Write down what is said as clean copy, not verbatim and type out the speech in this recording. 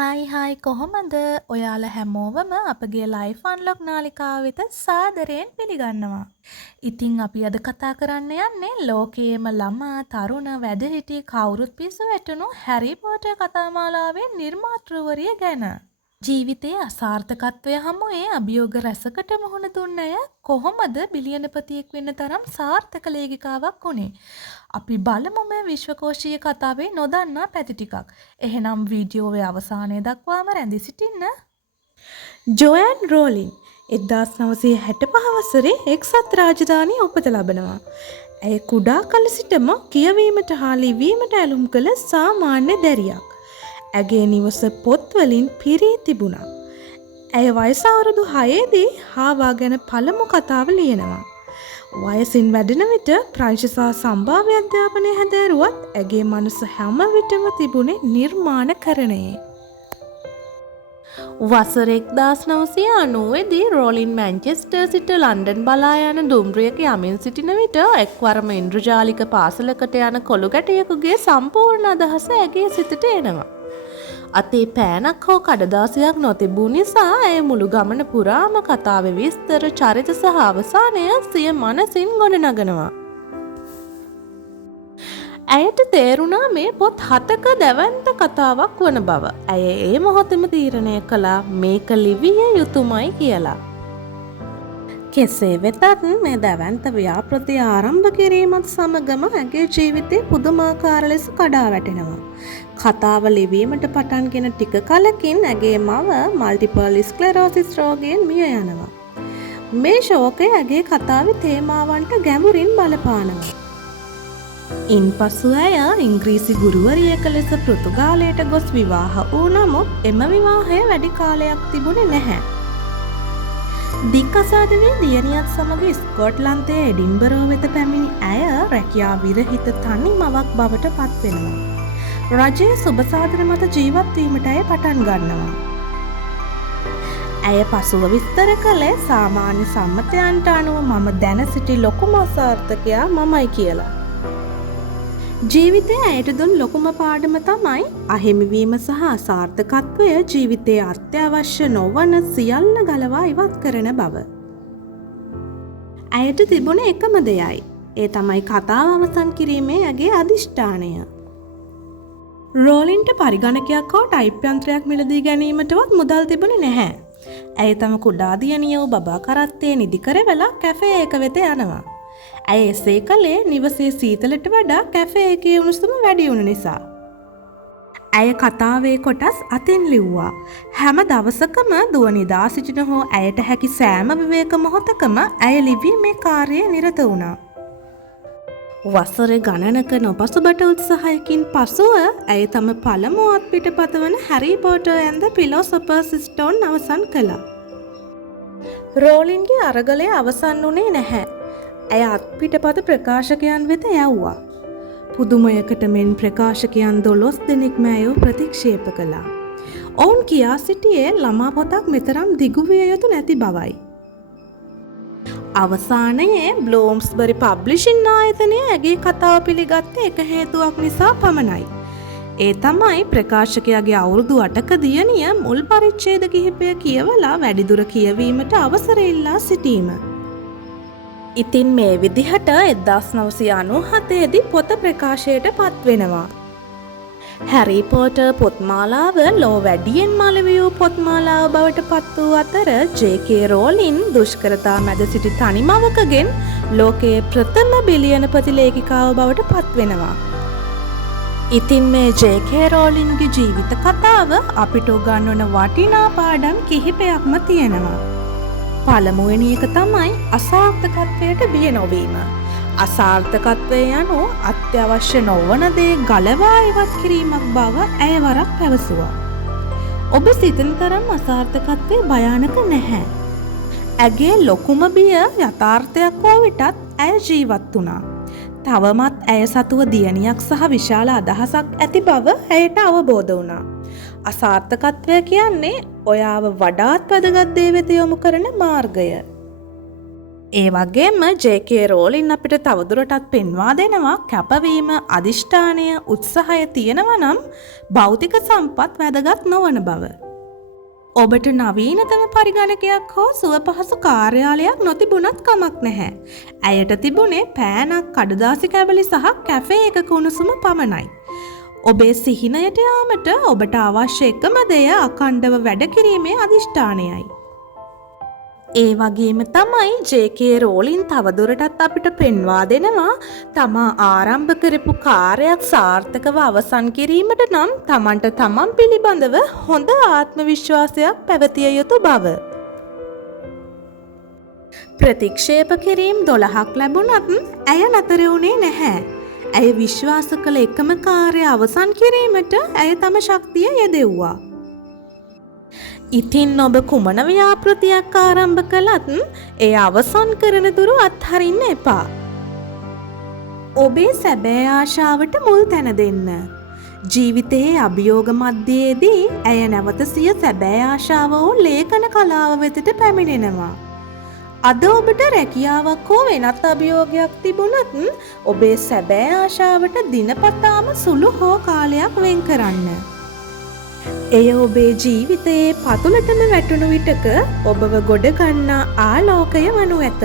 Hi කොහොමද? ඔයාලා හැමෝවම අපගේ ලයිෆ් අන්ලොක් නාලිකාව වෙත සාදරයෙන් පිළිගන්නවා. ඉතින් අපි අද කතා කරන්න යන්නේ ලෝකයේම ළමා, තරුණ, වැඩිහිටි කවුරුත් පිස්සු වැටුණු හැරි පොටර් කතාමාලාවේ නිර්මාතෘවරිය ගැන. ජීවිතයේ අසාර්ථකත්වය හමුවේ අභියෝග රැසකට මුහුණ දුන්න අය කොහොමද බිලියනපතියෙක් වෙන්න තරම් සාර්ථක ලේඛිකාවක් වුණේ? අපි බලමු මේ විශ්වකෝෂීය කතාවේ නොදන්නා පැති ටිකක්. එහෙනම් වීඩියෝවේ අවසානයේ දක්වාම රැඳී සිටින්න. ජෝයන් රෝලින් 1965 වසරේ එක්සත් රාජධානියේ උපත ලබනවා. ඇය කුඩා කල සිටම කියවීමට හා ලිවීමට ඇලුම් කළ සාමාන්‍ය දැරියක්. ඇගේ නිවස පොත්වලින් පිරී තිබුණා. ඇය වයස අවුරුදු 6දී හාවා ගැන පළමු කතාව ලියනවා. වයසින් වැඩෙන විට ප්‍රංශ සහ සම්භාව්‍ය අධ්‍යාපනය හැදෑරුවත් ඇගේ මනස හැම විටම තිබුණේ නිර්මාණකරණයේ. වසර 1990 දී රෝලින් මැන්චෙස්ටර් සිට ලන්ඩන් බලා යන දුම්රියක යමින් සිටින විට එක්වරම ඉන්ද්‍රජාලික පාසලකට යන කොළු ගැටියෙකුගේ සම්පූර්ණ අදහස ඇගේ සිතට එනවා. අතේ පෑනක් හෝ කඩදාසියක් නොතිබූ නිසා ඇය මුළු ගමන පුරාම කතාවේ විස්තර, චරිත සහ අවසානය සිය මනසින් ගොඩනගනවා. ඇයට තේරුණා මේ පොත් 7ක දැවැන්ත කතාවක් වන බව. ඇය ඒ මොහොතේම තීරණය කළා මේක ලිවිය යුතුමයි කියලා. කෙසේ වෙතත් මේ දැවැන්ත ව්‍යාපෘතිය ආරම්භ කිරීමත් සමගම ඇගේ ජීවිතේ පුදුමාකාර ලෙස කඩා වැටෙනවා. කතාව ලිවීමට පටන්ගෙන ටික කලකින් ඇගේ මව මල්ටිපල් ස්ක්ලෙරෝසිස් රෝගයෙන් මිය යනවා. මේ ශෝකය ඇගේ කතාවේ තේමාවන්ට ගැඹුරින් බලපානවා. ඉන්පසු ඇය ඉංග්‍රීසි ගුරුවරියක ලෙස පෘතුගාලයට ගොස් විවාහ වූ නමුත් එම විවාහය වැඩි කාලයක් තිබුණේ නැහැ. දික්කසාද වී දියණියත් සමග ස්කොට්ලන්තයේ එඩින්බරෝ වෙත පැමිණි ඇය රැකියා විරහිත තනි මවක් බවට පත් වෙනවා. රජයේ සුබසාධන මත ජීවත් වීමට ඇය පටන් ගන්නවා. ඇය පසුව විස්තර කළේ සාමාන්‍ය සම්මතයන්ට අනුව මම දැන සිටි ලොකුම අසාර්ථකයා මමයි කියලා. ජීවිතයේ ඇයට දුන් ලොකුම පාඩම තමයි අහිමිවීම සහ අසාර්ථකත්වය ජීවිතයේ අත්‍යවශ්‍ය නොවන සියල්ල ගලවා ඉවත් කරන බව. ඇයට තිබුණ එකම දෙයයි. ඒ තමයි කතාව අවසන් කිරීමේ ඇගේ අදිෂ්ඨානය. රෝලින්ට පරිගණකයක් හෝ ටයිප් යන්ත්‍රයක් මිලදී ගැනීමටවත් මුදල් තිබුණේ නැහැ. ඇය තම කුඩා දියණිය වූ බබා කරත්තේ නිදි කරවලා කැෆේ එක වෙත යනවා. ඇය එසේ කළේ නිවසේ සීතලට වඩා කැෆේ එකේ උණුසුම වැඩි වුණ නිසා. ඇය කතාවේ කොටස් අතින් ලිව්වා. හැම දවසකම දුව නිදා සිටින හෝ ඇයට හැකි සෑම විවේක මොහොතකම ඇය ලිවීමේ කාර්යයේ නිරත වුණා. වසර ගණනක නොපසුබට උත්සාහයකින් පසුව ඇය තම පළමු අත්පිටපත වන හැරි Potter and the Philosopher's Stone අවසන් කළා. රෝලින්ගේ අරගලය අවසන් වුණේ නැහැ. ඇය අත්පිටපත ප්‍රකාශකයන් වෙත යවුවා. පුදුමයකට මෙන් ප්‍රකාශකයන් 12 දෙනෙක්ම ඇයව ප්‍රතික්ෂේප කළා. ඔවුන් කියා සිටියේ ළමා පොතක් මෙතරම් දිගු විය යුතු නැති බවයි. අවසානයේ බ්ලූම්ස්බරි පබ්ලිෂින් ආයතනය ඇගේ කතාව පිළිගත්තේ එක හේතුවක් නිසා පමණයි. ඒ තමයි ප්‍රකාශකයාගේ අවුරුදු 8ක දියණිය මුල් පරිච්ඡේද කිහිපය කියවලා වැඩිදුර කියවීමට අවසර ඉල්ලා සිටීම. ඉතින් මේ විදිහට 1997 දී පොත ප්‍රකාශයට පත් වෙනවා. හැරි පොටර් පොත්මාලාව ලෝ වැඩියෙන් මළවී වූ පොත්මාලාව බවට පත් වූ අතර ජේ.කේ රෝලින් දුෂ්කරතා මැද සිටි තනි මවකගෙන් ලෝකයේ ප්‍රථම බිලියනපති ලේඛිකාව බවට පත් වෙනවා. ඉතින් මේ ජේ.කේ රෝලින්ගේ ජීවිත කතාව අපිට උගන්වන වටිනා පාඩම් කිහිපයක්ම තියෙනවා. පළමුවෙනි එක තමයි අසාර්ථකත්වයට බිය නොවීම. අසාර්ථකත්වය යනු අත්‍යවශ්‍ය නොවන දේ ගලවා ඉවත් කිරීමක් බව ඇය වරක් පැවසුවා. ඔබ සිතන තරම් අසාර්ථකත්වය භයානක නැහැ. ඇගේ ලොකුම බිය යථාර්ථයක් වූ විටත් ඇය ජීවත් වුණා. තවමත් ඇය සතුව දියණියක් සහ විශාල අදහසක් ඇති බව ඇයට අවබෝධ වුණා. අසාර්ථකත්වය කියන්නේ ඔයාව වඩාත් වැදගත් දේ වෙත යොමු කරන මාර්ගය. ඒ වගේම ජේ.කේ රෝලින් අපිට තවදුරටත් පෙන්වා දෙනවා කැපවීම අදිෂ්ඨානය උත්සාහය තියෙනවා නම් භෞතික සම්පත් වැදගත් නොවන බව. ඔබට නවීනතම පරිගණකයක් හෝ සුවපහසු කාර්යාලයක් නොතිබුණත් කමක් නැහැ. ඇයට තිබුණේ පෑනක් කඩදාසි කැබලි සහ කැෆේ එකක උණුසුම පමණයි. ඔබේ සිහිනයට යාමට ඔබට අවශ්‍ය එකම දෙය අඛණ්ඩව වැඩ කිරීමේ අදිෂ්ඨානයයි. ඒ වගේම තමයි ජේ.කේ රෝලින් තවදුරටත් අපිට පෙන්වා දෙනවා තමා ආරම්භ කරපු කාර්යයක් සාර්ථකව අවසන් කිරීමට නම් තමන්ට තමන් පිළිබඳව හොඳ ආත්ම විශ්වාසයක් පැවතිය යුතු බව. ප්‍රතික්ෂේප කිරීම් 12ක් ලැබුණත් ඇය නතර වුණේ නැහැ. ඇය විශ්වාස කළ එකම කාර්යය අවසන් කිරීමට ඇය තම ශක්තිය යෙදෙව්වා. ඉතින් ඔබ කුමන ව්‍යාපෘතියක් ආරම්භ කළත් ඒ අවසන් කරන තුරු අත්හරින්න එපා. ඔබේ සැබෑ ආශාවට මුල් තැන දෙන්න. ජීවිතයේ අභියෝග මැදයේදී ඇය නැවත සිය සැබෑ ආශාව වූ ලේඛන කලාව වෙතට පැමිණෙනවා. අද ඔබට රැකියාවක් හෝ වෙනත් අභියෝගයක් තිබුණත් ඔබේ සැබෑ ආශාවට දිනපතාම සුළු හෝ කාලයක් වෙන් කරන්න. එය ඔබේ ජීවිතයේ පතුලටම වැටුණු විටක ඔබව ගොඩ ගන්නා ආලෝකය වනු ඇත.